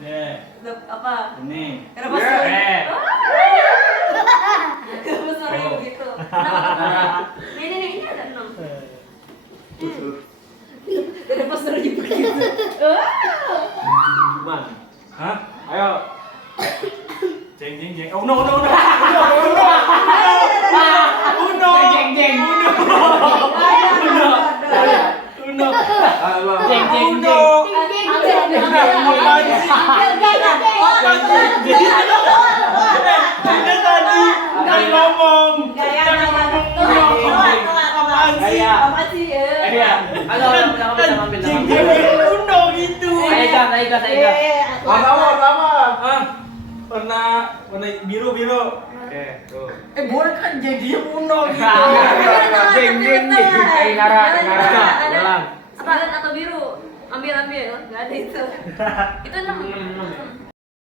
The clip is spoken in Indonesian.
Apa? Ini. Kenapa sore? Kenapa sore begitu? Ini ada 6. Kenapa sore begitu? Gimana? Hah? Ayo. Jeng jeng jeng. Oh no. Uno. Jeng jeng. Uno. Jeng jeng Uno. Ini tadi jangan ngomong. Jangan ngomong Uno. Apaan sih? Apa sih? Iya. Halo, ambil. Jeng jeng Uno gitu. Ayo gas. Sama. Ah, warna biru. Oke, tuh. Boleh kan jeng Uno gitu. Jeng. Nara. Apa atau biru? Ambil. Enggak ada itu. Itu 6.